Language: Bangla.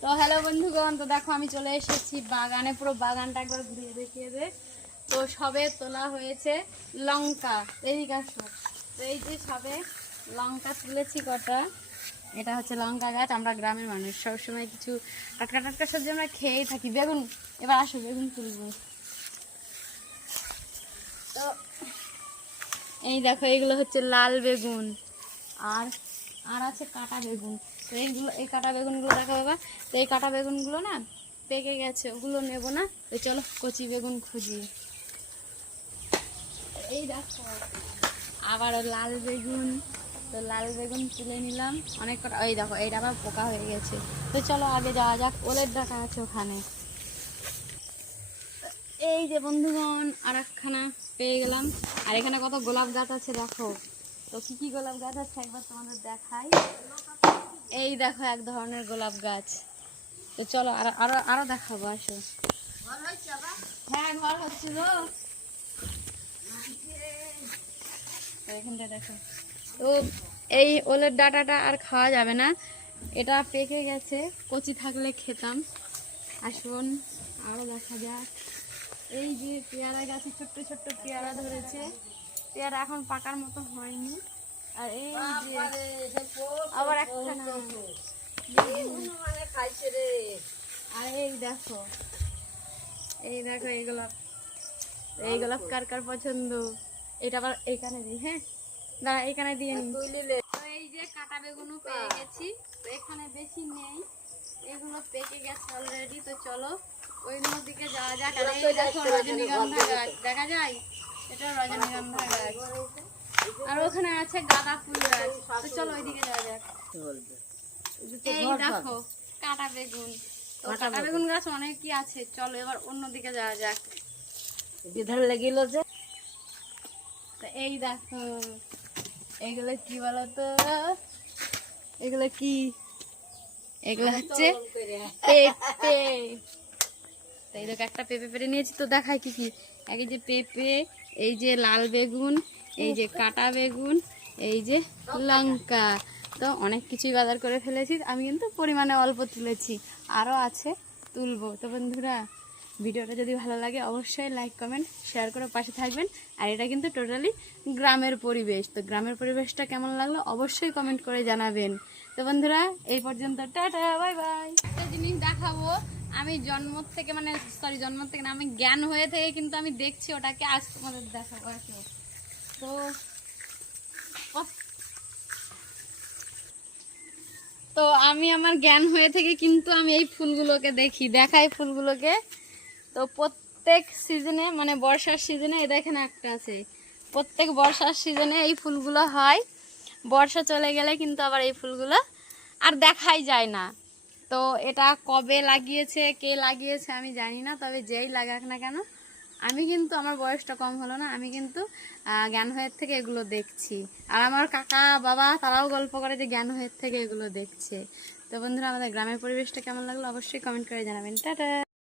তো হ্যালো বন্ধুগণ, তো দেখো আমি চলে এসেছি বাগানে। পুরো বাগানটা একবার ঘুরিয়ে দেখিয়ে দে। তো সবে তোলা হয়েছে লঙ্কা, এই গাছ। তো এই যে সবে লঙ্কা তুলেছি কটা। এটা হচ্ছে লঙ্কা গাছ। আমরা গ্রামের মানুষ, সবসময় কিছু টাটকা টাটকা সবজি আমরা খেয়েই থাকি। বেগুন, এবার আসো বেগুন তুলবো। তো এই দেখো, এইগুলো হচ্ছে লাল বেগুন, আর আর আছে কাটা বেগুন। তো এই কাটা বেগুনগুলো দেখো বাবা। তো এই কাটা বেগুনগুলো না পেকে গেছে, ওগুলো নেব না। তো চলো কচি বেগুন খুঁজি। এই দেখো আবারও লাল বেগুন। তো লাল বেগুন তুলে নিলাম অনেক কটা। এই দেখো এইটা আবার পোকা হয়ে গেছে। তো চলো আগে যাওয়া যাক, ওলের ডাটা আছে ওখানে। এই যে বন্ধুগণ, আর একখানা পেয়ে গেলাম। আর এখানে কত গোলাপ গাছ আছে দেখো। তো কি কি গোলাপ গাছ আছে একবার তোমাদের দেখাই। এই দেখো এক ধরনের গোলাপ গাছ। তো চলো আরো আরো আরো দেখাবো, আসো। হ্যাঁ ঘর হচ্ছে গো। এখানটা দেখো। তো এই ওলের ডাঁটাটা আর খাওয়া যাবে না, এটা পেকে গেছে। কচি থাকলে খেতাম। আসুন আরো দেখা যাক। এই যে পেয়ারা গাছে ছোট্ট ছোট্ট পেয়ারা ধরেছে। পেয়ারা এখন পাকার মতো হয়নি। আর এই যে আবার একখানা। আর এই দেখো, এই দেখো এই গোলাপ কার কার পছন্দ। এটা আবার এইখানে দিই। হ্যাঁ দাঁড়া, এইখানে দিয়ে নি। তো এই যে কাটা বেগুনও পেয়ে গেছি। তো এখানে বেশি নেই, এগুলো পেকে গেছে অলরেডি। তো চলো ওই দিকে যাওয়া যাক। আর এই দেখো রজনীগন্ধা গাছ দেখা যায়, এটা রজনীগন্ধা গাছ। আর ওখানে আছে গাঁদা ফুল গাছ। তো চলো ওইদিকে যাওয়া যাক। এই দেখো কাটা বেগুন। তো কাটা বেগুন গাছ অনেকই আছে। চলো এবার অন্যদিকে যাওয়া যাক। বিধান লেগেছিল যে। তো এই দেখো এগুলো কি বলতো, এগুলো কি, এগুলো হচ্ছে পেঁপে। তো এই দেখো একটা পেঁপে পেরে নিয়েছি। তো দেখাই কি কি। এই যে পেঁপে, এই যে লাল বেগুন, এই যে কাটা বেগুন, এই যে লঙ্কা। তো অনেক কিছুই বাজার করে ফেলেছি। আমি কিন্তু পরিমাণে অল্প তুলেছি, আরও আছে তুলবো। তো বন্ধুরা ভিডিওটা যদি ভালো লাগে অবশ্যই লাইক কমেন্ট শেয়ার করে পাশে থাকবেন। আর এটা কিন্তু টোটালি গ্রামের পরিবেশ। তো গ্রামের পরিবেশটা কেমন লাগলো অবশ্যই কমেন্ট করে জানাবেন। তো বন্ধুরা এই পর্যন্ত, টাটা বাই বাই। একটা জিনিস দেখাবো, আমি জন্ম থেকে জন্ম থেকে না, আমি জ্ঞান হয়ে থেকে কিন্তু আমি দেখছি ওটাকে। আজ তোমাদের দেখাবো। তো তো আমি আমার জ্ঞান হয়ে থেকে কিন্তু আমি এই ফুলগুলোকে দেখাই ফুলগুলোকে। তো প্রত্যেক সিজনে বর্ষার সিজনে এই দেখেন একটা আছে। প্রত্যেক বর্ষার সিজনে এই ফুলগুলো হয়। বর্ষা চলে গেলে কিন্তু আবার এই ফুলগুলো আর দেখাই যায় না। তো এটা কবে লাগিয়েছে, কে লাগিয়েছে আমি জানি না। তবে যেই লাগাক না কেন, আমি কিন্তু, আমার বয়সটা কম হলো না, আমি কিন্তু জ্ঞান হয়ের থেকে এগুলো দেখছি। আর আমার কাকা বাবা তারাও গল্প করে যে জ্ঞান হয়ের থেকে এগুলো দেখছে। তো বন্ধুরা আমাদের গ্রামের পরিবেশটা কেমন লাগলো অবশ্যই কমেন্ট করে জানাবেন। টাটা।